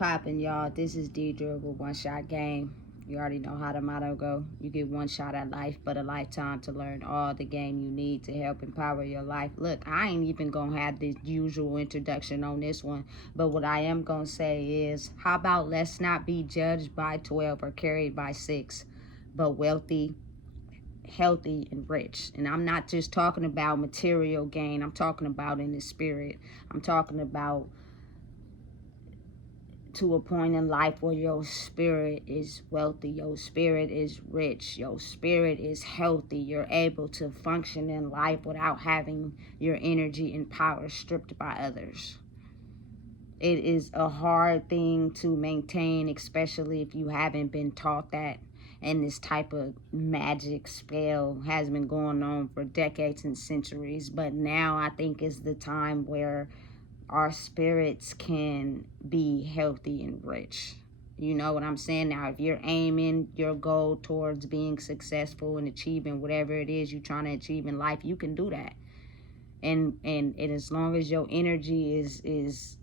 poppin', y'all? This is Deidre with One Shot Game. You already know how the motto go. You get one shot at life, but a lifetime to learn all the game you need to help empower your life. Look, I ain't even gonna have the usual introduction on this one, but what I am gonna say is, how about let's not be judged by 12 or carried by 6, but wealthy, healthy, and rich. And I'm not just talking about material gain. I'm talking about in the spirit. I'm talking about to a point in life where your spirit is wealthy, your spirit is rich, your spirit is healthy. You're able to function in life without having your energy and power stripped by others. It is a hard thing to maintain, especially if you haven't been taught that. And this type of magic spell has been going on for decades and centuries. But now I think is the time where our spirits can be healthy and rich. You know what I'm saying? Now, if you're aiming your goal towards being successful and achieving whatever it is you're trying to achieve in life, you can do that. And as long as your energy is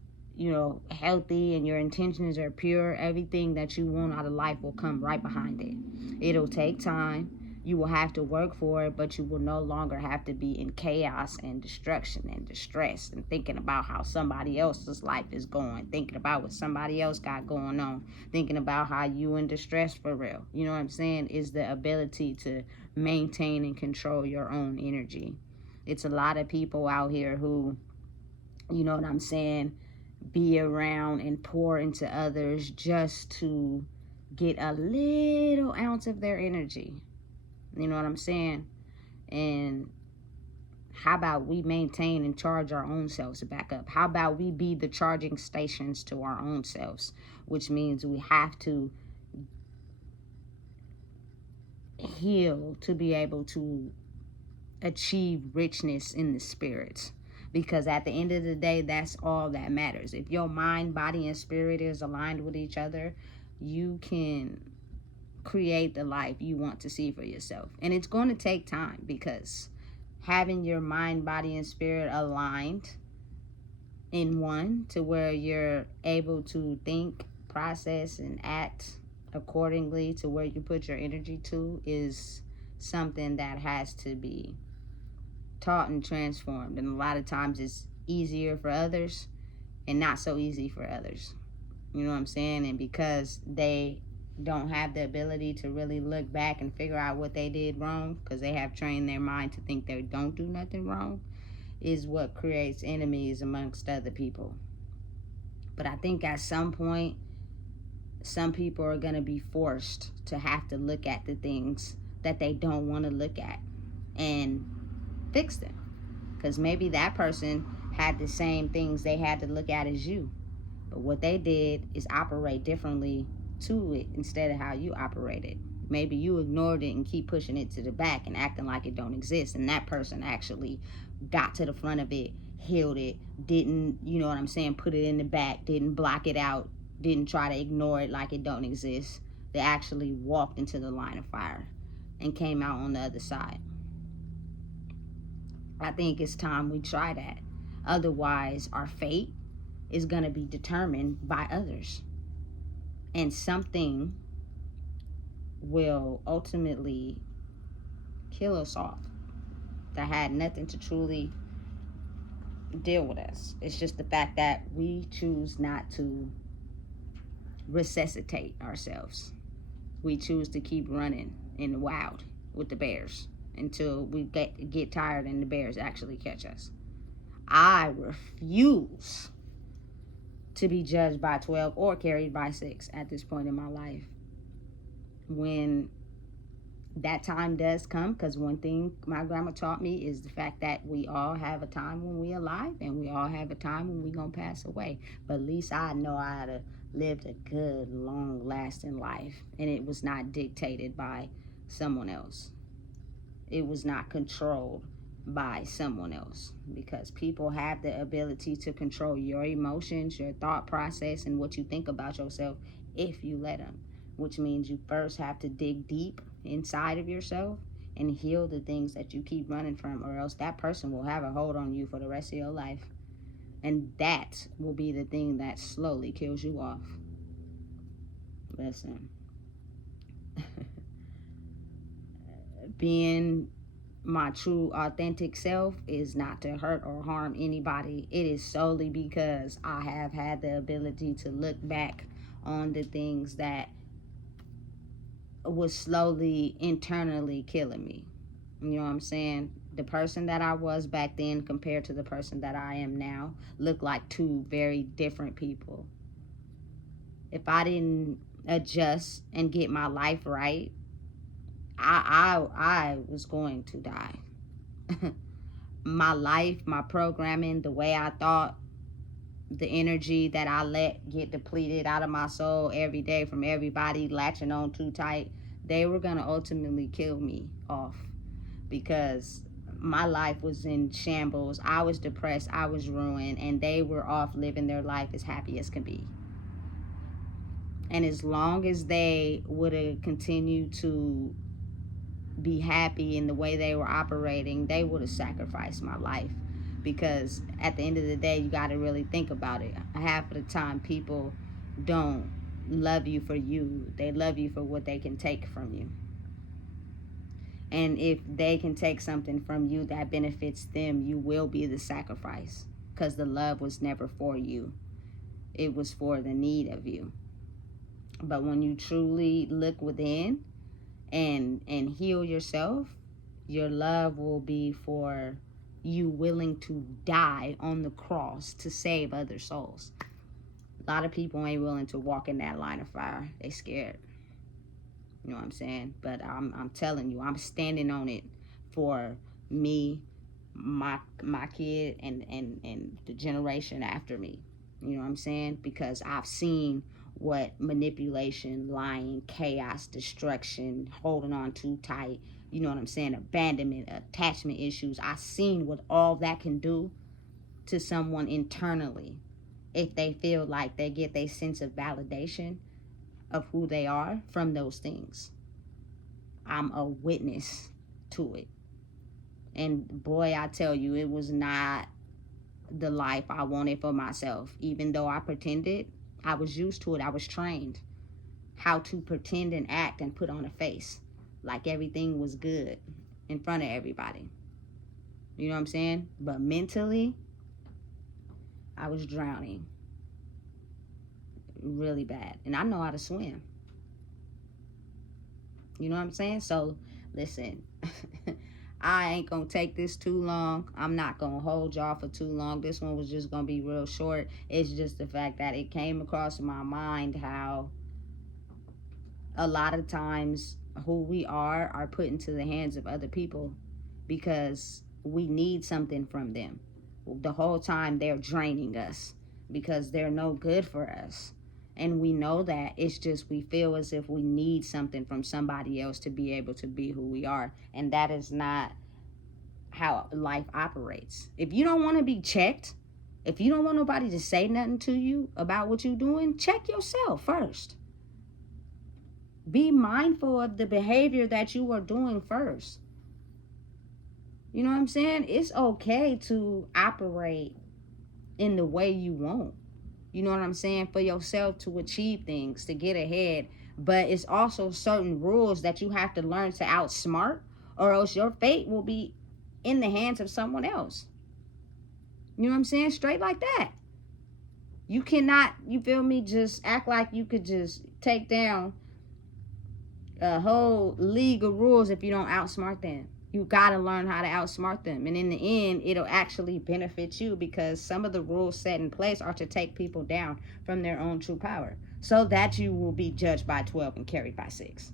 healthy and your intentions are pure, everything that you want out of life will come right behind it. It'll take time. You will have to work for it, but you will no longer have to be in chaos and destruction and distress and thinking about how somebody else's life is going, thinking about what somebody else got going on, thinking about how you in distress for real. You know what I'm saying? Is the ability to maintain and control your own energy. It's a lot of people out here who, you know what I'm saying, be around and pour into others just to get a little ounce of their energy. You know what I'm saying? And how about we maintain and charge our own selves back up? How about we be the charging stations to our own selves? Which means we have to heal to be able to achieve richness in the spirits. Because at the end of the day, that's all that matters. If your mind, body, and spirit is aligned with each other, you can create the life you want to see for yourself. And it's going to take time, because having your mind, body, and spirit aligned in one to where you're able to think, process, and act accordingly to where you put your energy to is something that has to be taught and transformed. And a lot of times it's easier for others and not so easy for others. You know what I'm saying? And because they don't have the ability to really look back and figure out what they did wrong, because they have trained their mind to think they don't do nothing wrong, is what creates enemies amongst other people. But I think at some point, some people are going to be forced to have to look at the things that they don't want to look at and fix them. Because maybe that person had the same things they had to look at as you, but what they did is operate differently to it instead of how you operated. Maybe you ignored it and keep pushing it to the back and acting like it don't exist, and that person actually got to the front of it, healed it, didn't, you know what I'm saying, put it in the back, didn't block it out, didn't try to ignore it like it don't exist. They actually walked into the line of fire and came out on the other side. I think it's time we try that. Otherwise, our fate is going to be determined by others. And something will ultimately kill us off that had nothing to truly deal with us. It's just the fact that we choose not to resuscitate ourselves. We choose to keep running in the wild with the bears until we get tired and the bears actually catch us. I refuse to be judged by 12 or carried by 6 at this point in my life. When that time does come, because one thing my grandma taught me is the fact that we all have a time when we're alive and we all have a time when we're going to pass away. But at least I know I had lived a good, long-lasting life, and it was not dictated by someone else. It was not controlled by someone else, because people have the ability to control your emotions, your thought process, and what you think about yourself if you let them, which means you first have to dig deep inside of yourself and heal the things that you keep running from, or else that person will have a hold on you for the rest of your life, and that will be the thing that slowly kills you off. Listen, being my true authentic self is not to hurt or harm anybody. It is solely because I have had the ability to look back on the things that was slowly internally killing me. You know what I'm saying? The person that I was back then compared to the person that I am now look like two very different people. If I didn't adjust and get my life right, I was going to die. My life, my programming, the way I thought, the energy that I let get depleted out of my soul every day from everybody latching on too tight, they were going to ultimately kill me off because my life was in shambles. I was depressed, I was ruined, and they were off living their life as happy as can be. And as long as they would have continued to be happy in the way they were operating, they would have sacrificed my life. Because at the end of the day, you got to really think about it. Half of the time, people don't love you for you. They love you for what they can take from you. And if they can take something from you that benefits them, you will be the sacrifice. Because the love was never for you. It was for the need of you. But when you truly look within and heal yourself, your love will be for you willing to die on the cross to save other souls. A lot of people ain't willing to walk in that line of fire. They scared. You know what I'm saying? But I'm telling you, I'm standing on it for me, my kid, and the generation after me. You know what I'm saying? Because I've seen what manipulation, lying, chaos, destruction, holding on too tight, you know what I'm saying, abandonment, attachment issues. I've seen what all that can do to someone internally if they feel like they get their sense of validation of who they are from those things. I'm a witness to it. And boy, I tell you, it was not the life I wanted for myself. Even though I pretended, I was used to it. I was trained how to pretend and act and put on a face like everything was good in front of everybody. You know what I'm saying? But mentally, I was drowning really bad. And I know how to swim. You know what I'm saying? So, listen, I ain't gonna take this too long. I'm not gonna hold y'all for too long. This one was just gonna be real short. It's just the fact that it came across my mind how a lot of times who we are put into the hands of other people because we need something from them. The whole time they're draining us because they're no good for us. And we know that. It's just we feel as if we need something from somebody else to be able to be who we are. And that is not how life operates. If you don't want to be checked, if you don't want nobody to say nothing to you about what you're doing, check yourself first. Be mindful of the behavior that you are doing first. You know what I'm saying? It's okay to operate in the way you want. You know what I'm saying? For yourself to achieve things, to get ahead. But it's also certain rules that you have to learn to outsmart, or else your fate will be in the hands of someone else. You know what I'm saying? Straight like that. You cannot, you feel me, just act like you could just take down a whole league of rules if you don't outsmart them. You gotta learn how to outsmart them. And in the end, it'll actually benefit you because some of the rules set in place are to take people down from their own true power so that you will be judged by 12 and carried by 6.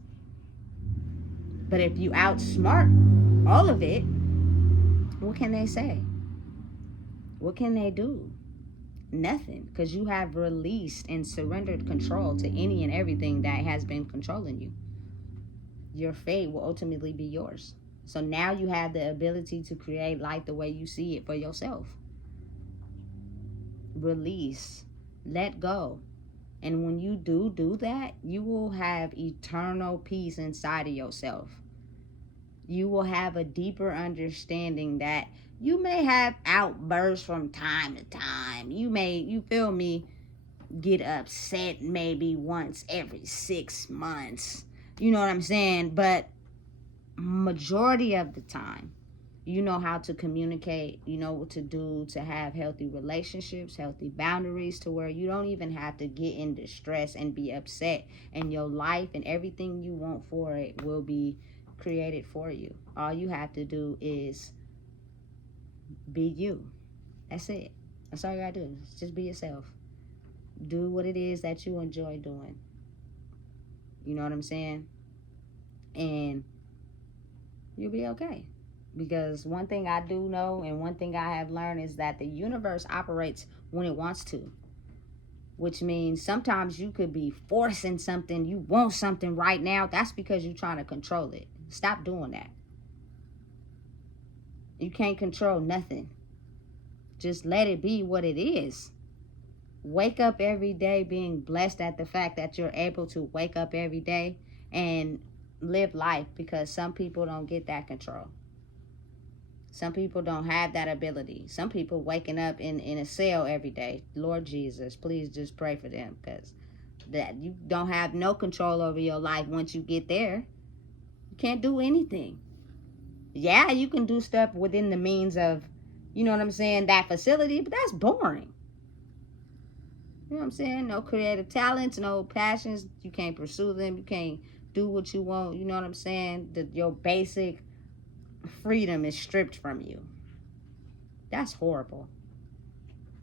But if you outsmart all of it, what can they say? What can they do? Nothing, because you have released and surrendered control to any and everything that has been controlling you. Your fate will ultimately be yours. So now you have the ability to create life the way you see it for yourself. Release. Let go. And when you do that, you will have eternal peace inside of yourself. You will have a deeper understanding that you may have outbursts from time to time. You feel me, get upset maybe once every 6 months. You know what I'm saying? But majority of the time, you know how to communicate, you know what to do to have healthy relationships, healthy boundaries, to where you don't even have to get into stress and be upset, and your life and everything you want for it will be created for you. All you have to do is be you. That's it. That's all you gotta do. Just be yourself. Do what it is that you enjoy doing. You know what I'm saying? And you'll be okay. Because one thing I do know, and one thing I have learned, is that the universe operates when it wants to. Which means sometimes you could be forcing something. You want something right now. That's because you're trying to control it. Stop doing that. You can't control nothing. Just let it be what it is. Wake up every day being blessed at the fact that you're able to wake up every day and live life, because some people don't get that control. Some people don't have that ability. Some people waking up in a cell every day. Lord Jesus, please just pray for them, because that you don't have no control over your life once you get there. You can't do anything. Yeah, you can do stuff within the means of, you know what I'm saying, that facility, but that's boring. You know what I'm saying? No creative talents, no passions. You can't pursue them. You can't do what you want. You know what I'm saying? Your basic freedom is stripped from you. That's horrible.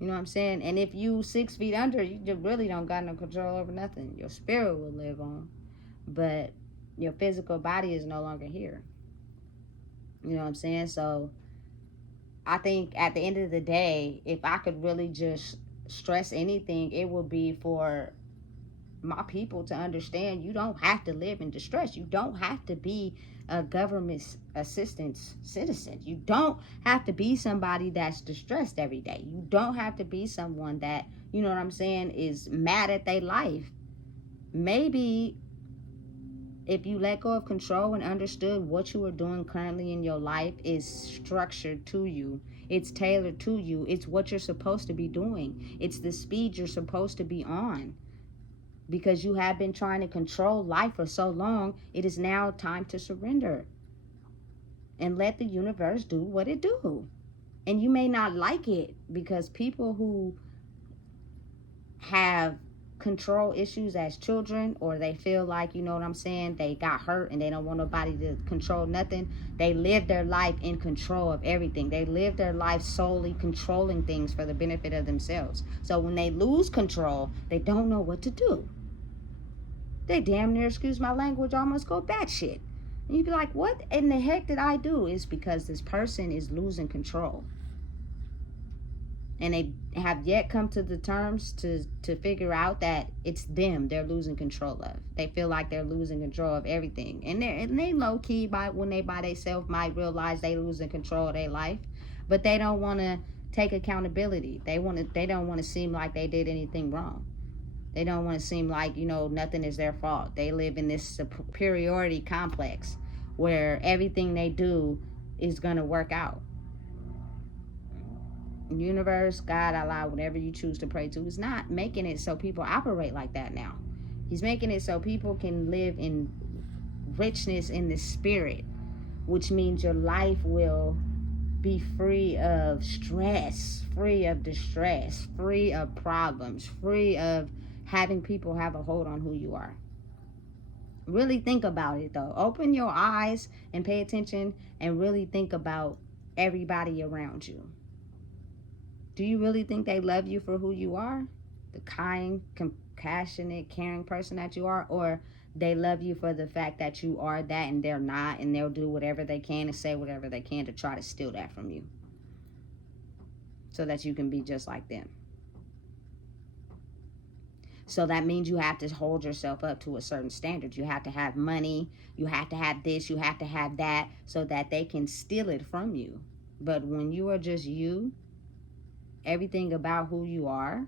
You know what I'm saying? And if you 6 feet under, you just really don't got no control over nothing. Your spirit will live on, but your physical body is no longer here. You know what I'm saying? So I think at the end of the day, if I could really just stress anything, it would be for my people to understand you don't have to live in distress. You don't have to be a government assistance citizen. You don't have to be somebody that's distressed every day. You don't have to be someone that, you know what I'm saying, is mad at their life. Maybe if you let go of control and understood what you are doing currently in your life is structured to you, it's tailored to you, it's what you're supposed to be doing, it's the speed you're supposed to be on. Because you have been trying to control life for so long, it is now time to surrender and let the universe do what it do. And you may not like it, because people who have control issues as children, or they feel like, you know what I'm saying, they got hurt and they don't want nobody to control nothing, they live their life in control of everything. They live their life solely controlling things for the benefit of themselves. So when they lose control, they don't know what to do. They damn near, excuse my language, almost go batshit. And you'd be like, what in the heck did I do? Is because this person is losing control. And they have yet come to the terms to figure out that it's them they're losing control of. They feel like they're losing control of everything. And they low key, when they by themselves might realize they losing control of their life. But they don't want to take accountability. They don't want to seem like they did anything wrong. They don't want to seem like, you know, nothing is their fault. They live in this superiority complex where everything they do is going to work out. Universe, God, Allah, whatever you choose to pray to, is not making it so people operate like that now. He's making it so people can live in richness in the spirit, which means your life will be free of stress, free of distress, free of problems, free of having people have a hold on who you are. Really think about it, though. Open your eyes and pay attention and really think about everybody around you. Do you really think they love you for who you are? The kind, compassionate, caring person that you are? Or they love you for the fact that you are that and they're not, and they'll do whatever they can and say whatever they can to try to steal that from you so that you can be just like them? So that means you have to hold yourself up to a certain standard. You have to have money, you have to have this, you have to have that, so that they can steal it from you. But when you are just you, everything about who you are,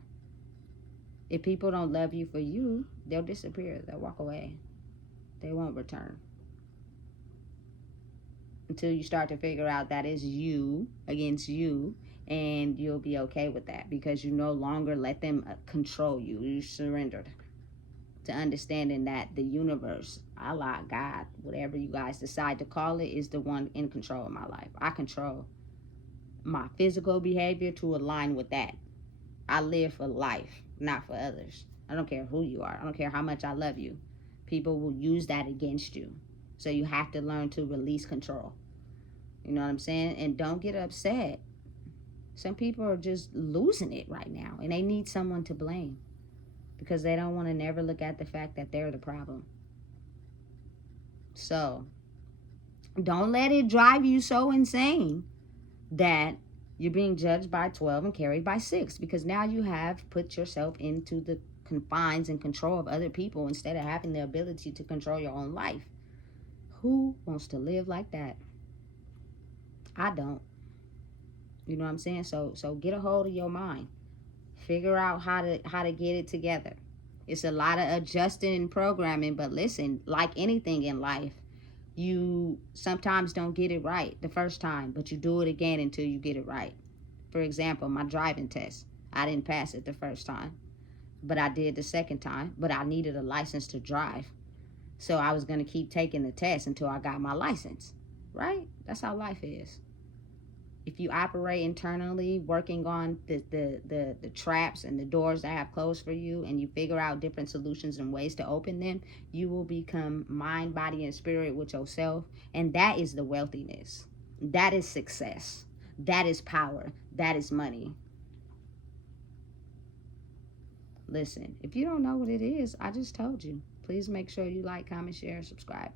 if people don't love you for you, they'll disappear. They'll walk away. They won't return. Until you start to figure out that it's you against you, And you'll be okay with that because you no longer let them control you. You surrendered to understanding that the universe, Allah, God, whatever you guys decide to call it, is the one in control of my life. I control my physical behavior to align with that. I live for life, not for others. I don't care who you are. I don't care how much I love you. People will use that against you. So you have to learn to release control. You know what I'm saying? And don't get upset. Some people are just losing it right now, and they need someone to blame because they don't want to never look at the fact that they're the problem. So don't let it drive you so insane that you're being judged by 12 and carried by 6, because now you have put yourself into the confines and control of other people instead of having the ability to control your own life. Who wants to live like that? I don't. You know what I'm saying? So get a hold of your mind. Figure out how to get it together. It's a lot of adjusting and programming, but listen, like anything in life, you sometimes don't get it right the first time, but you do it again until you get it right. For example, my driving test, I didn't pass it the first time, but I did the second time, but I needed a license to drive. So I was going to keep taking the test until I got my license, right? That's how life is. If you operate internally, working on the traps and the doors that have closed for you, and you figure out different solutions and ways to open them, you will become mind, body, and spirit with yourself. And that is the wealthiness. That is success. That is power. That is money. Listen, if you don't know what it is, I just told you. Please make sure you like, comment, share, and subscribe.